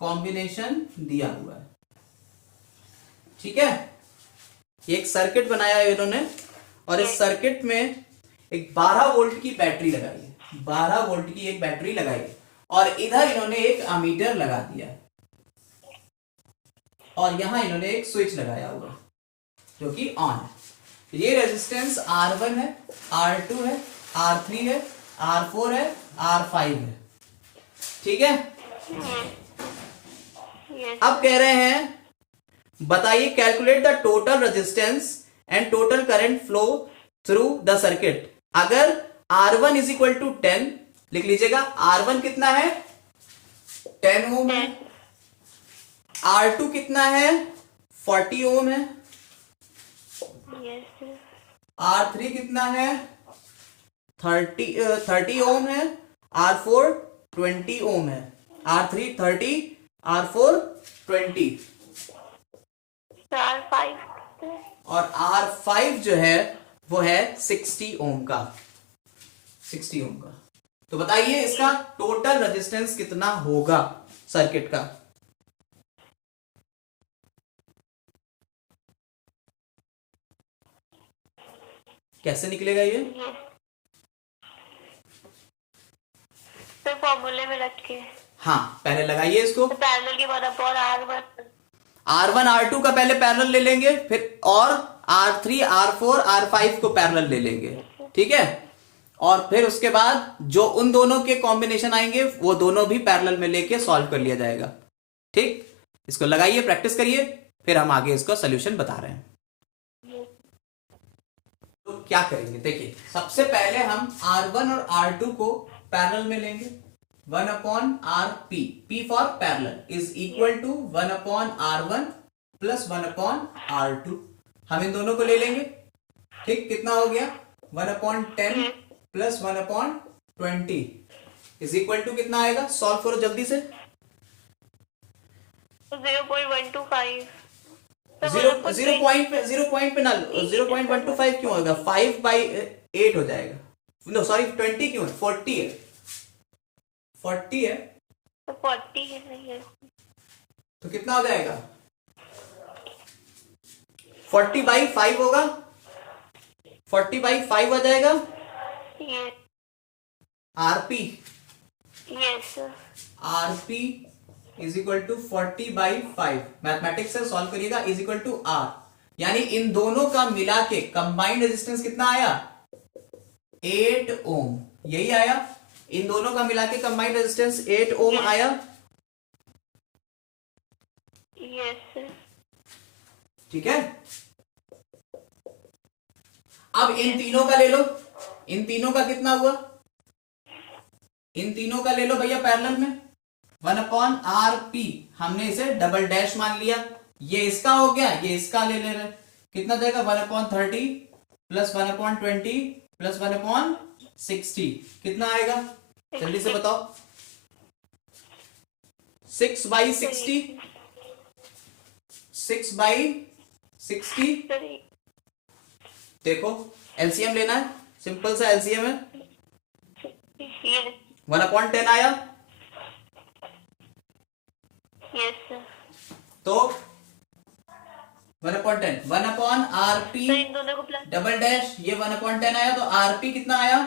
कॉम्बिनेशन दिया हुआ है, ठीक है। एक सर्किट बनाया है इन्होंने और इस सर्किट में एक 12 वोल्ट की बैटरी लगाई है, 12 वोल्ट की एक बैटरी लगाई है, और इधर इन्होंने एक अमीटर लगा दिया और यहां इन्होंने एक स्विच लगाया हुआ जो कि ऑन है। ये रेजिस्टेंस R1 है, R2 है, R3 है, R4 है, R5 है, ठीक है। अब कह रहे हैं बताइए calculate the total resistance and total current flow through the circuit. अगर R1 इज इक्वल टू 10 लिख लीजिएगा, R1 कितना है 10 ओम है, R2 कितना है 40 ओम है, R3 कितना है 30 ओम है, R4 20 ओम है, R3 30, R4 20 R5 और R5 जो है वो है 60 ओम का, 60 ओम का। तो बताइए इसका टोटल रेजिस्टेंस कितना होगा सर्किट का? कैसे निकलेगा ये? तो फॉर्मूले में रख के हाँ, पहले लगाइए इसको। तो पैरेलल के बाद अपॉन R1। R1 R2 का पहले पैरेलल ले लेंगे, फिर और R3 R4 R5 को पैरेलल ले लेंगे, ठीक है। और फिर उसके बाद जो उन दोनों के कॉम्बिनेशन आएंगे वो दोनों भी पैरेलल में लेके सॉल्व कर लिया जाएगा, ठीक। इसको लगाइए, प्रैक्टिस करिए, फिर हम आगे इसका सोल्यूशन बता रहे हैं। तो क्या करेंगे देखिए, सबसे पहले हम R1 और R2 को पैरेलल में लेंगे। 1/RP, P for parallel is equal to 1/R1 plus 1/R2। हम इन दोनों को ले लेंगे, ठीक। कितना हो गया? 1/10 प्लस 1/20 इज इक्वल टू कितना आएगा? सॉल्व करो जल्दी से। 0.125। 0 पॉइंट पे ना, 0.125 क्यों होगा? 5/8 हो जाएगा। नो सॉरी, 20 क्यों है? 40 है, 40 है तो 40 है, नहीं है तो कितना हो जाएगा? 40/5 होगा, 40/5 हो जाएगा। ये RP, yes RP is equal to 40/5। Mathematics से सॉल्व करिएगा, इज इक्वल टू आर, यानी इन दोनों का मिला के कंबाइंड रेजिस्टेंस कितना आया? 8 ओम, यही आया। इन दोनों का मिला के कंबाइंड रेजिस्टेंस 8 ओम आया, यस ठीक है। अब इन तीनों का ले लो, इन तीनों का कितना हुआ? इन तीनों का ले लो भैया पैरेलल में। 1/RP हमने इसे डबल डैश मान लिया, ये इसका हो गया, ये इसका ले ले रहे, कितना जाएगा? 1/30 प्लस 1/20 प्लस 1/60 कितना आएगा? जल्दी से बताओ। 6/60, 6/60। देखो एलसीएम लेना है, सिंपल सा एलसीएम है। 1/10 आया, यस तो 1/10 1/RP तो इन दोनों को प्लस डबल डैश, ये 1/10 आया, तो आरपी कितना आया?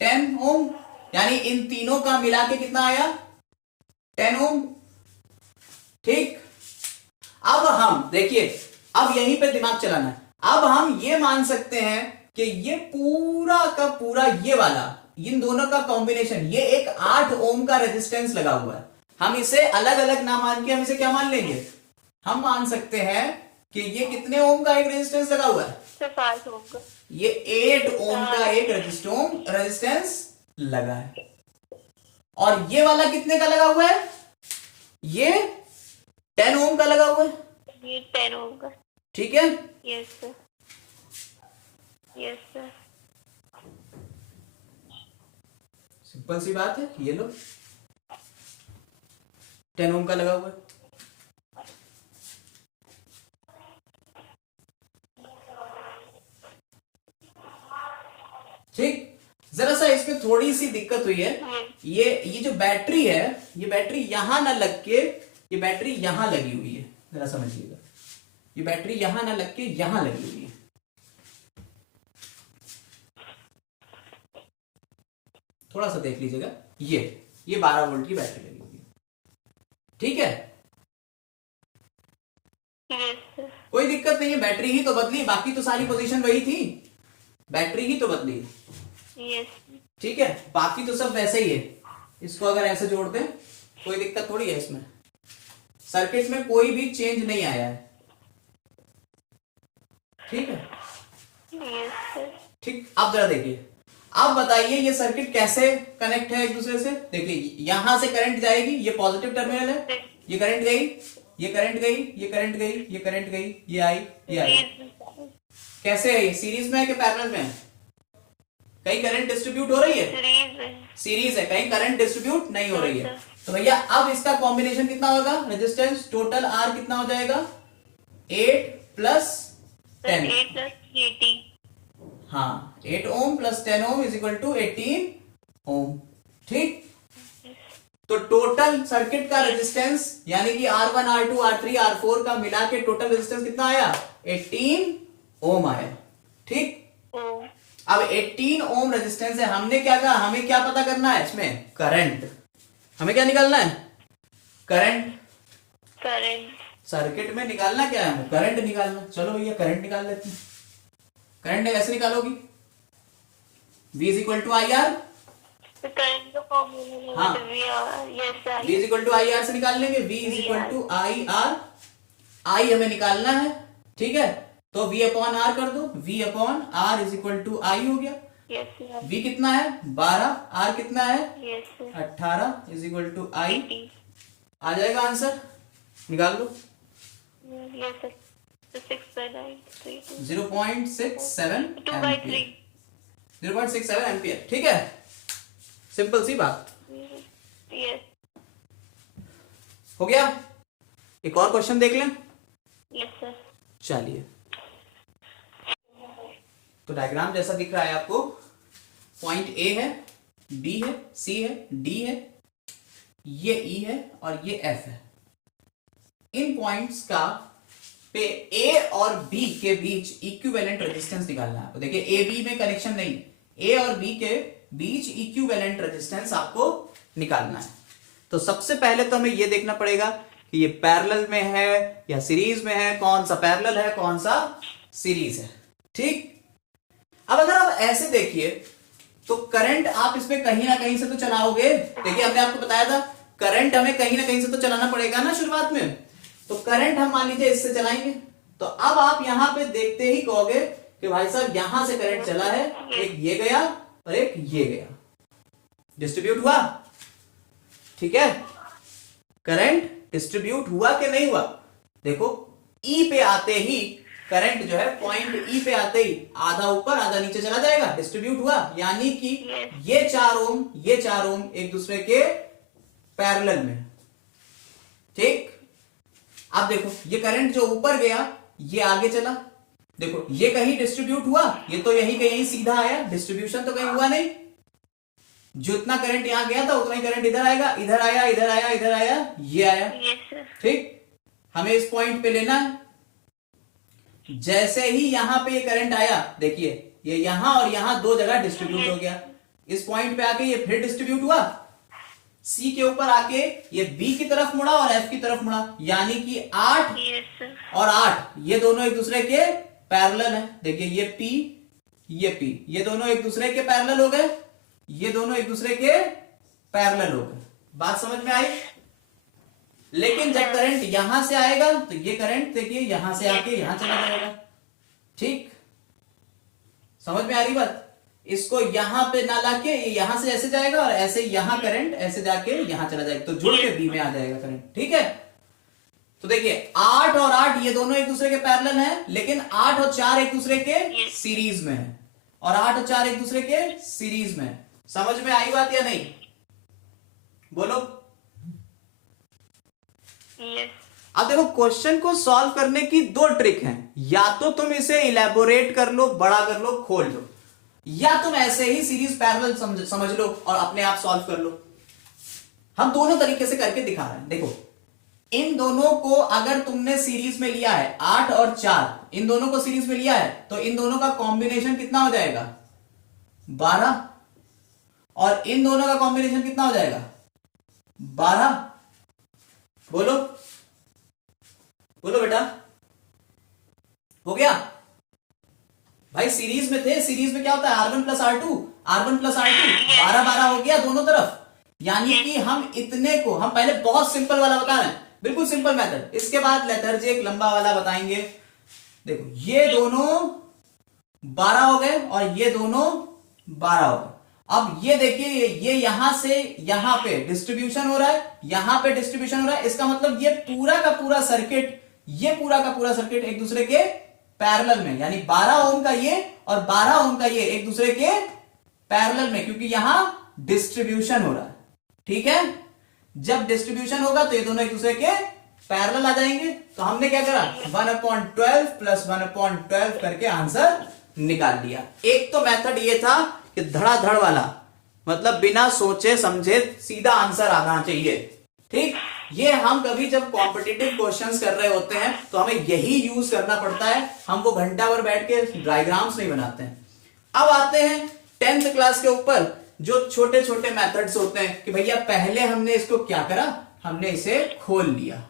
10 ओम, यानी इन तीनों का मिला के कितना आया? 10 ओम, ठीक। अब हम देखिए, अब यहीं पे दिमाग चलाना है। अब हम ये मान सकते हैं कि ये पूरा का पूरा ये वाला, इन दोनों का कॉम्बिनेशन, ये एक 8 ओम का रेजिस्टेंस लगा हुआ है। हम इसे अलग अलग ना मान के हम इसे क्या मान लेंगे? हम मान सकते हैं कि ये कितने ओम का एक रेजिस्टेंस लगा हुआ है? तो 5 होगा। ये 8 ओम का एक रेजिस्टेंस लगा है। और ये वाला कितने का लगा हुआ है? ये 10 ओम का लगा हुआ है, ये 10 होगा, ठीक है। Yes sir, yes sir. Simple सी बात है, ये लो 10 ओम का लगा हुआ है। ठीक, जरा सा इसमें थोड़ी सी दिक्कत हुई है। ये जो बैटरी है, ये बैटरी यहां ना लग के, ये बैटरी यहां लगी हुई है, जरा समझिएगा। ये बैटरी यहां ना लग के यहां लगी हुई है। थोड़ा सा देख लीजिएगा, ये 12 वोल्ट की बैटरी लगी हुई है, ठीक है। यस सर, कोई दिक्कत नहीं है, बैटरी ही तो बदली, बाकी तो सारी पोजीशन वही थी, बैटरी ही तो बदली, यस ठीक है। बाकी तो सब वैसे ही है। इसको अगर ऐसे जोड़ दें, कोई दिक्कत थोड़ी है इसमें, सर्किट में कोई भी चेंज नहीं आया है, ठीक है। Yes sir. ठीक, अब जरा देखिए, अब बताइए ये सर्किट कैसे कनेक्ट है एक दूसरे से। देखिए यहां से करंट जाएगी, ये पॉजिटिव टर्मिनल है, ये करंट गई, ये करंट गई, ये करंट गई, ये करंट गई, ये आई, ये आई। कैसे है ये? सीरीज में है कि पैरेलल में है? कहीं करंट डिस्ट्रीब्यूट हो रही है? सीरीज है, कहीं करंट डिस्ट्रीब्यूट नहीं हो रही है। तो भैया अब इसका कॉम्बिनेशन कितना होगा? रेजिस्टेंस टोटल आर कितना हो जाएगा? 8 प्लस 10, 80। हाँ 8 ohm plus 10 ohm is equal to 18 ohm. ठीक, तो टोटल सर्किट का रेजिस्टेंस यानी कि R1 R2 R3 R4 का मिला के टोटल रेजिस्टेंस कितना आया? 18 ओम आया। ठीक, ओम। अब 18 ओम रेजिस्टेंस है, हमने क्या कहा, हमें क्या पता करना है इसमें? करंट। हमें क्या निकालना है? करंट। करंट। सर्किट में निकालना क्या है हमें? करंट निकालना। चलो भैया करंट निकाल लेते हैं। करंट कैसे निकालोगी? V is equal to I R. Current का फॉर्मूला हाँ। Yes V is equal to I R से निकाल लेंगे। V is equal to I R. I हमें निकालना है, ठीक है, तो V अपॉन आर कर दो। V upon R is equal to I हो गया। Yes sir. V कितना है? 12। आर कितना है? Yes sir. 18 is equal to I. 80। आ जाएगा आंसर, निकाल लो। Yes sir. 6.932 0.67 2/3। एम्पियर। 0.67 एम्पियर, ठीक है, सिंपल सी बात। यस। हो गया। एक और क्वेश्चन देख लें। Yes sir. चलिए, तो डायग्राम जैसा दिख रहा है आपको, पॉइंट ए है, बी है, सी है, डी है, ये ई है और ये एफ है। इन पॉइंट्स का पे ए और बी के बीच इक्विवेलेंट रेजिस्टेंस निकालना है। तो देखिए ए बी में कनेक्शन नहीं, ए और बी के बीच इक्विवेलेंट रेजिस्टेंस आपको निकालना है। तो सबसे पहले तो हमें यह देखना पड़ेगा कि ये पैरेलल में है या सीरीज में है, कौन सा पैरेलल है कौन सा सीरीज है। ठीक, अब अगर आप ऐसे देखिए तो करंट आप इसमें कहीं ना कहीं से तो चलाओगे। देखिए हमने आपको बताया था करंट हमें कहीं ना कहीं से तो चलाना पड़ेगा ना शुरुआत में। तो करंट हम मान लीजिए इससे चलाएंगे, तो अब आप यहां पे देखते ही कहोगे कि भाई साहब यहां से करंट चला है, एक ये गया और एक ये गया, डिस्ट्रीब्यूट हुआ। ठीक है, करंट डिस्ट्रीब्यूट हुआ कि नहीं हुआ? देखो ई पे आते ही करंट जो है पॉइंट ई पे आते ही आधा ऊपर आधा नीचे चला जाएगा, डिस्ट्रीब्यूट हुआ। यानी कि ये 4 ओम एक दूसरे के पैरेलल में। ठीक, अब देखो ये करंट जो ऊपर गया ये आगे चला, देखो ये कहीं डिस्ट्रीब्यूट हुआ, ये तो यहीं के यहीं सीधा आया, डिस्ट्रीब्यूशन तो कहीं हुआ नहीं। जितना करंट यहां गया था उतना ही करंट इधर आएगा, इधर आया, इधर आया, इधर आया, ये आया। ठीक, हमें इस पॉइंट पे लेना है। जैसे ही यहां पे ये करंट आया, देखिए ये यहां और यहां दो जगह डिस्ट्रीब्यूट हो गया। इस पॉइंट पे आके ये फिर डिस्ट्रीब्यूट हुआ, सी के ऊपर आके ये बी की तरफ मुड़ा और एफ की तरफ मुड़ा। यानी कि 8 और 8 ये दोनों एक दूसरे के पैरेलल हैं। देखिए ये पी, ये पी, ये दोनों एक दूसरे के पैरेलल हो गए, ये दोनों एक दूसरे के पैरेलल हो गए। बात समझ में आई? लेकिन जब करंट यहां से आएगा तो ये करंट देखिए यहां से आके यहां चला जाएगा। ठीक, समझ में आ रही बात? इसको यहां पे ना लाके ये यहां से ऐसे जाएगा और ऐसे यहां करंट ऐसे जाके यहां चला जाएगा, तो जुड़ के बी में आ जाएगा करंट। ठीक है, तो देखिए 8 और 8 ये दोनों एक दूसरे के पैरेलल हैं, लेकिन 8 और 4 एक दूसरे के सीरीज में है, और 8 और 4 एक दूसरे के सीरीज में है। समझ में आई बात या नहीं? बोलो। अब देखो क्वेश्चन को सॉल्व करने की दो ट्रिक हैं, या तो तुम इसे इलेबोरेट कर लो, बड़ा कर लो, खोल लो, या तुम ऐसे ही सीरीज पैरेलल समझ लो और अपने आप सॉल्व कर लो। हम दोनों तरीके से करके दिखा रहे हैं। देखो इन दोनों को अगर तुमने सीरीज में लिया है 8 और 4, इन दोनों को सीरीज में लिया है तो इन दोनों का कॉम्बिनेशन कितना हो जाएगा? 12। और इन दोनों का कॉम्बिनेशन कितना हो जाएगा? 12। बोलो बोलो बेटा, हो गया भाई? सीरीज में थे, सीरीज में क्या होता है? R1 plus R2, R1 plus R2, 12-12 हो गया दोनों तरफ। यानी कि हम इतने को, हम पहले बहुत सिंपल वाला बता रहे हैं, बिल्कुल सिंपल मेथड, इसके बाद लेथर्जिक लंबा वाला बताएंगे। देखो ये दोनों 12 हो गए और ये दोनों 12 हो गए। अब ये देखिए ये यहां से यहां पे डिस्ट्रीब्यूशन हो रहा है, यहां पे डिस्ट्रीब्यूशन हो रहा है, इसका मतलब ये पूरा का पूरा सर्किट, ये पूरा का पूरा सर्किट एक दूसरे के पैरेलल में, यानी 12 ओम का ये और 12 ओम का ये एक दूसरे के पैरेलल में, क्योंकि यहां डिस्ट्रीब्यूशन हो रहा है। ठीक है, जब डिस्ट्रीब्यूशन होगा तो ये दोनों एक दूसरे के पैरेलल आ जाएंगे। तो हमने क्या करा 1/12 प्लस 1/12 करके आंसर निकाल लिया। एक तो मेथड ये था कि धड़ाधड़ वाला, मतलब बिना सोचे समझे सीधा आंसर आना चाहिए, ठीक। ये हम कभी जब कॉम्पिटिटिव क्वेश्चंस कर रहे होते हैं तो हमें यही यूज करना पड़ता है, हम वो घंटा भर बैठ के डायग्राम्स नहीं बनाते हैं। अब आते हैं 10th क्लास के ऊपर, जो छोटे छोटे मेथड्स होते हैं कि भैया पहले हमने इसको क्या करा, हमने इसे खोल लिया।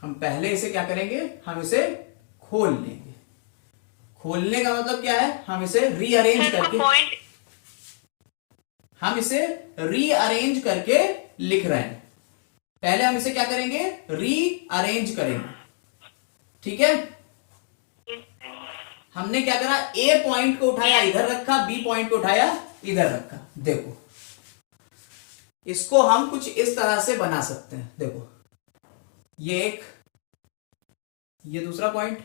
हम पहले इसे क्या करेंगे, हम इसे खोल लेंगे। खोलने का मतलब क्या है, हम इसे रीअरेंज करके, हम इसे रीअरेंज करके लिख रहे हैं। पहले हम इसे क्या करेंगे, रीअरेंज करेंगे, ठीक है। हमने क्या करा, ए पॉइंट को उठाया इधर रखा, बी पॉइंट को उठाया इधर रखा। देखो इसको हम कुछ इस तरह से बना सकते हैं। देखो ये एक, ये दूसरा पॉइंट,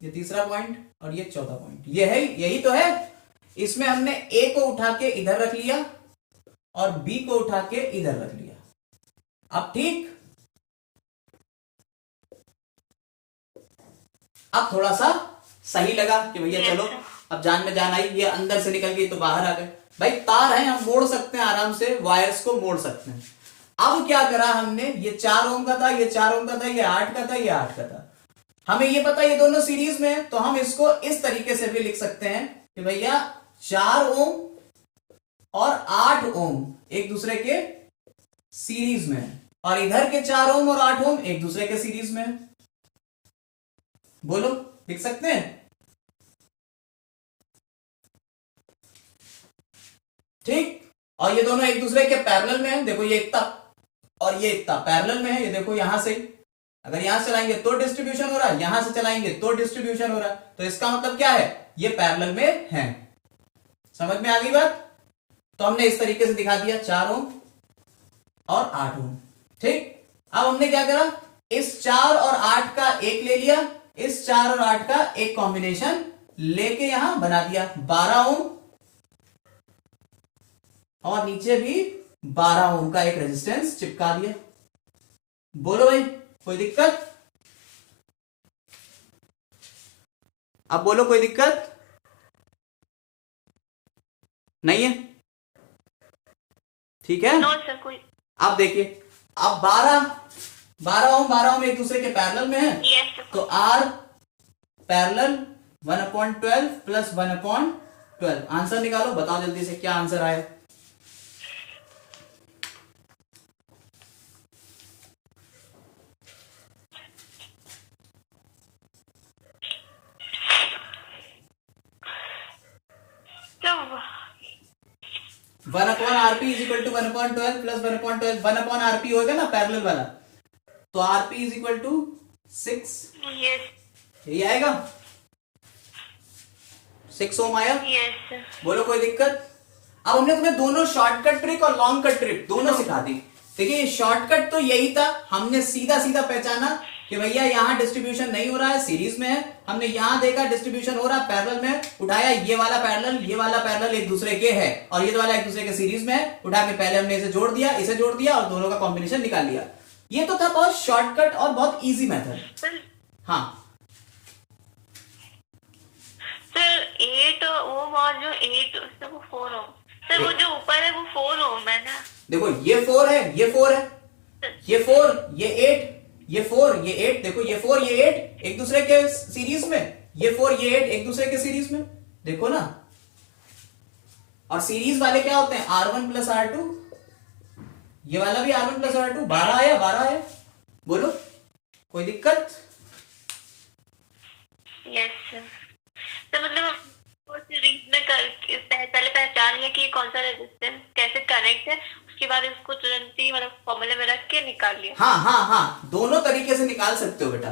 ये तीसरा पॉइंट और ये चौथा पॉइंट, ये है, यही तो है। इसमें हमने ए को उठा के इधर रख लिया और बी को उठा के इधर रख लिया। अब ठीक, अब थोड़ा सा सही लगा कि भैया चलो अब जान में जान आई, ये अंदर से निकल गई तो बाहर आ गए। भाई तार है, हम मोड़ सकते हैं आराम से, वायर्स को मोड़ सकते हैं। अब क्या करा हमने, ये 4 ओम का था, ये 4 ओम का था, ये 8 का था, ये 8 का था। हमें ये पता ये दोनों सीरीज में है, तो हम इसको इस तरीके से भी लिख सकते हैं कि भैया 4 ओम और 8 ओम एक दूसरे के सीरीज में है, और इधर के 4 ओम और 8 ओम एक दूसरे के सीरीज में है। बोलो, लिख सकते हैं? ठीक। और ये दोनों एक दूसरे के पैरेलल में है। देखो ये इतना और ये इतना पैरेलल में है। ये देखो यहां से, अगर यहां से चलाएंगे तो डिस्ट्रीब्यूशन हो रहा है, यहां से चलाएंगे तो डिस्ट्रीब्यूशन हो रहा है। तो इसका मतलब क्या है, ये पैरेलल में है। समझ में आ गई बात? तो हमने इस तरीके से दिखा दिया 4 ओम और 8 ओम। ठीक। अब हमने क्या करा, इस 4 और 8 का एक ले लिया, इस 4 और 8 का एक कॉम्बिनेशन लेके यहां बना दिया 12 ओम, और नीचे भी 12 ओम का एक रेजिस्टेंस चिपका दिया। बोलो भाई, कोई दिक्कत? अब बोलो, कोई दिक्कत नहीं है? ठीक है। नो सर, कोई। अब देखिए, अब 12 ओम एक दूसरे के पैरेलल में है। यस। तो आर पैरेलल 1/12 प्लस 1/12। आंसर निकालो, बताओ जल्दी से क्या आंसर आया। तो 1/RP is equal to 1/12 plus 1/12। 1/RP होगा ना पैरेलल वाला, तो RP is equal to 6। Yes. यही आएगा, 6 ओम आया। यस। बोलो, कोई दिक्कत? अब हमने तुम्हें दोनों शॉर्टकट ट्रिक और लॉन्ग कट ट्रिक दोनों सिखा दी। देखिए शॉर्टकट तो यही था, हमने सीधा सीधा पहचाना कि भैया यहाँ डिस्ट्रीब्यूशन नहीं हो रहा है, सीरीज में है। हमने यहाँ देखा डिस्ट्रीब्यूशन हो रहा है पैरेलल में, उठाया ये वाला पैरेलल एक दूसरे के है, और ये वाला एक दूसरे के सीरीज में है। उठा के पहले हमने इसे जोड़ दिया, इसे जोड़ दिया, और दोनों का कॉम्बिनेशन निकाल लिया। ये तो था बहुत शॉर्टकट और बहुत इजी मेथड। हाँ सर 8 ओम और जो 8 वो 4 ओम। सर वो जो ऊपर है वो 4 ओम है ना? देखो ये 4 है, ये 4 है, ये 4, ये 8, ये 4, ये 8। देखो ये 4, ये 8 एक दूसरे के सीरीज में, ये 4, ये 8 एक दूसरे के सीरीज में। देखो ना, और सीरीज वाले क्या होते हैं, R1 प्लस R2। ये वाला भी R1 प्लस R2। 12 आया, 12 आया। बोलो, कोई दिक्कत? Yes sir. तो मतलब सीरीज में पहले पहचान लिया कि कौन सा रेजिस्टेंस कैसे कनेक्ट है, उसके बाद इसको तुरंत ही मतलब फॉर्मूले में रख के निकाल लिया। हाँ हाँ हाँ, दोनों तरीके से निकाल सकते हो बेटा,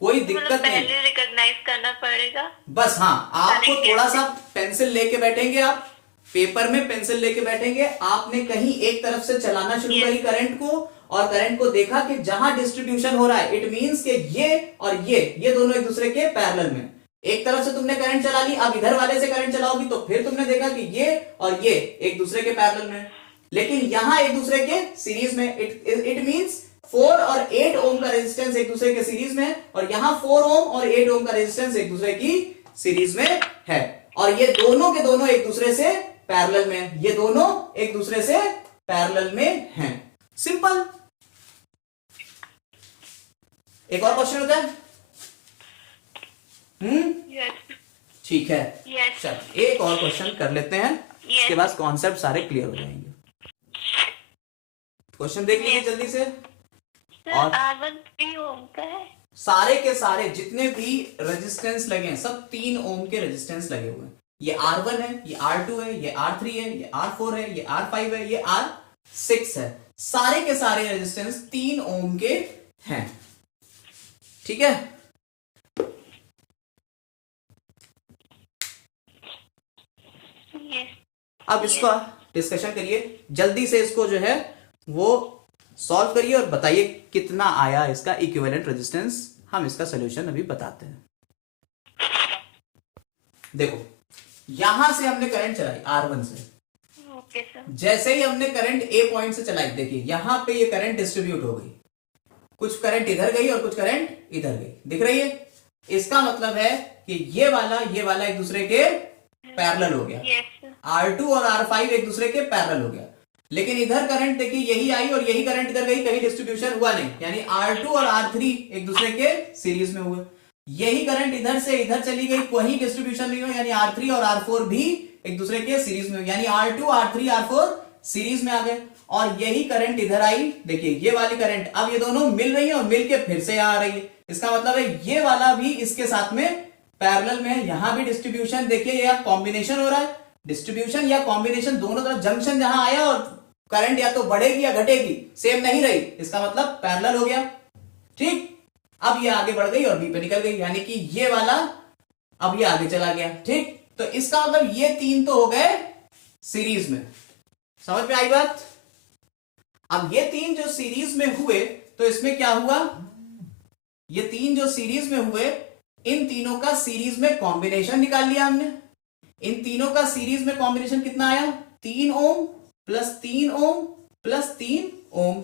कोई दिक्कत मतलब नहीं। पहले रिकॉग्नाइज करना पड़ेगा बस हाँ, आपको Correct थोड़ा है। सा पेंसिल लेके बैठेंगे, आप पेपर में पेंसिल लेके बैठेंगे। आपने कहीं एक तरफ से चलाना शुरू Yes. करी करंट को, और करंट को देखा कि जहां डिस्ट्रीब्यूशन हो रहा है, इट मींस कि ये और ये दोनों एक दूसरे के पैरेलल में। एक तरफ से तुमने करंट चला ली, अब इधर वाले से करंट चलाओगी तो फिर तुमने देखा कि ये और ये एक दूसरे के पैरेलल में, लेकिन यहां एक दूसरे के सीरीज में। इट मींस 4 और 8 ओम का रेजिस्टेंस एक दूसरे के सीरीज में है, और यहां 4 ओम और 8 ओम का रेजिस्टेंस एक दूसरे की सीरीज में है, और ये दोनों के दोनों एक दूसरे से पैरेलल में है, ये दोनों एक दूसरे से पैरेलल में हैं। सिंपल। एक और क्वेश्चन होता है। यस ठीक है, यस चल एक और क्वेश्चन कर लेते हैं, इसके बाद कॉन्सेप्ट सारे क्लियर हो जाएंगे। क्वेश्चन देख लीजिए जल्दी से। और R1 3 ओम का है। सारे के सारे जितने भी रेजिस्टेंस लगे हैं सब 3 ओम के रेजिस्टेंस लगे हुए हैं। ये R1 है, ये R2 है, ये R3 है, ये R4 है, ये R5 है, ये R6 है। सारे के सारे रेजिस्टेंस 3 ओम के हैं। ठीक है, यस अब इसका डिस्कशन करिए जल्दी से, इसको जो है वो सॉल्व करिए और बताइए कितना आया इसका इक्विवेलेंट रेजिस्टेंस। हम इसका सॉल्यूशन अभी बताते हैं। देखो यहां से हमने करंट चलाई R1 से, ओके सर। जैसे ही हमने करंट ए पॉइंट से चलाई, देखिए यहां पे ये करंट डिस्ट्रीब्यूट हो गई, कुछ करंट इधर गई और कुछ करंट इधर गई, दिख रही है। इसका मतलब है कि ये वाला एक दूसरे के पैरेलल हो गया, यस R2 और R5 एक दूसरे के पैरेलल हो गया। लेकिन इधर करंट देखिए यही आई और यही करंट इधर गई, कहीं डिस्ट्रीब्यूशन हुआ नहीं, यानी R2 और R3 एक दूसरे के सीरीज में हुए। यही करंट इधर से इधर चली गई, कोई डिस्ट्रीब्यूशन नहीं हुआ, यानी R3 और R4 भी एक दूसरे के सीरीज में हुए, यानी R2 R3 R4 सीरीज में आ गए। और यही करंट इधर आई, देखिए ये वाली करंट, अब ये दोनों मिल रही है और मिल के फिर से यहां आ रही है। इसका मतलब है ये वाला भी इसके साथ में पैरेलल में है। यहां भी डिस्ट्रीब्यूशन देखिए, यह कॉम्बिनेशन हो रहा है, डिस्ट्रीब्यूशन या कॉम्बिनेशन दोनों तरफ जंक्शन जहां आया और करंट या तो बढ़ेगी या घटेगी, सेम नहीं रही, इसका मतलब पैरेलल हो गया। ठीक, अब ये आगे बढ़ गई और बी पे निकल गई, यानी कि ये वाला अब ये आगे चला गया। ठीक, तो इसका मतलब ये 3 तो हो गए सीरीज में। समझ में आई बात? अब ये 3 जो सीरीज में हुए तो इसमें क्या हुआ, ये 3 जो सीरीज में हुए इन तीनों का सीरीज में कॉम्बिनेशन निकाल लिया हमने। इन तीनों का सीरीज में कॉम्बिनेशन कितना आया, 3 ओम प्लस 3 ओम प्लस 3 ओम।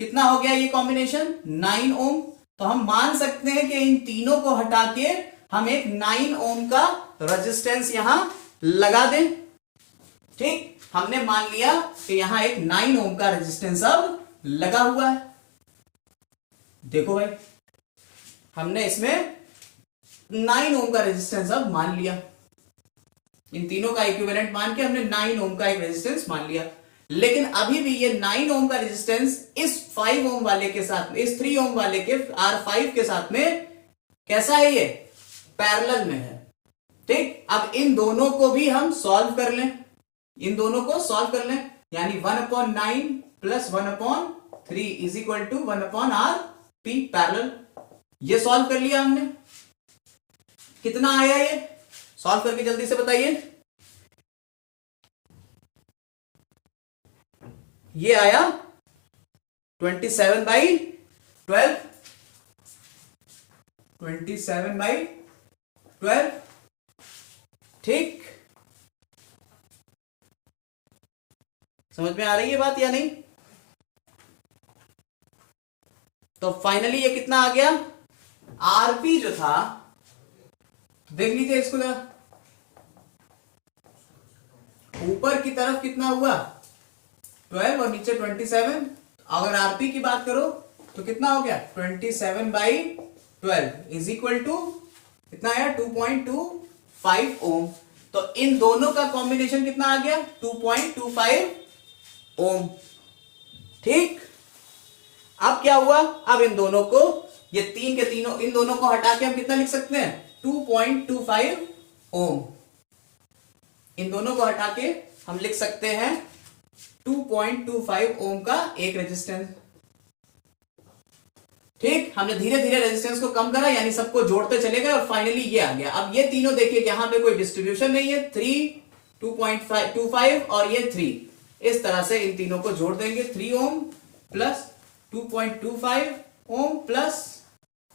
कितना हो गया ये कॉम्बिनेशन, 9 ओम। तो हम मान सकते हैं कि इन तीनों को हटा के हम एक 9 ओम का रेजिस्टेंस यहां लगा दें। ठीक, हमने मान लिया कि यहां एक 9 ओम का रेजिस्टेंस अब लगा हुआ है। देखो भाई, हमने इसमें 9 ओम का रेजिस्टेंस अब मान लिया, इन तीनों का इक्विवेलेंट मान के हमने 9 ओम का एक रेजिस्टेंस मान लिया। लेकिन अभी भी ये 9 ओम का रेजिस्टेंस इस 5 ओम वाले के साथ में, इस 3 ओम वाले के R5 के साथ में कैसा है, ये पैरेलल में है। ठीक, अब इन दोनों को भी हम सॉल्व कर लें, इन दोनों को सॉल्व कर लें, यानी 1/9 plus 1/3 is equal to 1/RP parallel. ये सॉल्व कर लिया हमने। कितना आया ये, सॉल्व करके जल्दी से बताइए। ये आया 27/12, 27/12। ठीक, समझ में आ रही है बात या नहीं? तो फाइनली ये कितना आ गया, आरपी जो था, देख लीजिए इसको जरा, ऊपर की तरफ कितना हुआ 12 और नीचे 27। अगर आरपी की बात करो तो कितना हो गया 27/12 इज इक्वल टू कितना आया 2.25 ओम। तो इन दोनों का कॉम्बिनेशन कितना आ गया 2.25 ओम। ठीक, अब क्या हुआ, अब इन दोनों को, ये 3 के तीनों, इन दोनों को हटा के हम कितना लिख सकते हैं 2.25 ओम। इन दोनों को हटा के हम लिख सकते हैं 2.25 ओम का एक रेजिस्टेंस। ठीक, हमने धीरे धीरे रेजिस्टेंस को कम करा, यानी सबको जोड़ते चले गए और फाइनली ये आ गया। अब ये तीनों देखिए यहां पे कोई डिस्ट्रीब्यूशन नहीं है, 3 2.25 और ये 3, इस तरह से इन तीनों को जोड़ देंगे, 3 ओम प्लस 2.25 ओम प्लस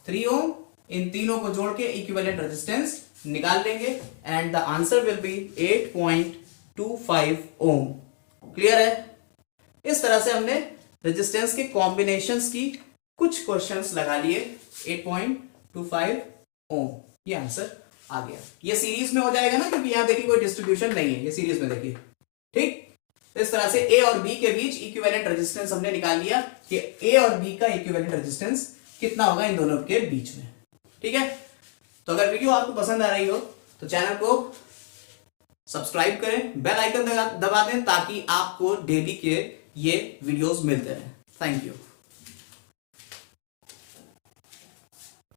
3 ओम, इन तीनों को जोड़ के इक्विवेलेंट रेजिस्टेंस निकाल लेंगे and the answer will be 8.25 ohm. Clear है? इस तरह से हमने रेजिस्टेंस के कॉम्बिनेशंस की कुछ क्वेश्चंस लगा लिए। 8.25 ओम, ये आंसर आ गया। ये सीरीज में हो जाएगा ना, क्योंकि यहां देखिए कोई डिस्ट्रीब्यूशन नहीं है, ये सीरीज में देखिए। ठीक, इस तरह से ए और बी के बीच इक्विवेलेंट रेजिस्टेंस हमने निकाल लिया कि ए और बी का इक्विवेलेंट रेजिस्टेंस कितना होगा इन दोनों के बीच में। ठीक है, तो अगर वीडियो आपको पसंद आ रही हो तो चैनल को सब्सक्राइब करें, बेल आइकन दबा दें ताकि आपको डेली के ये वीडियोस मिलते रहें। Thank you.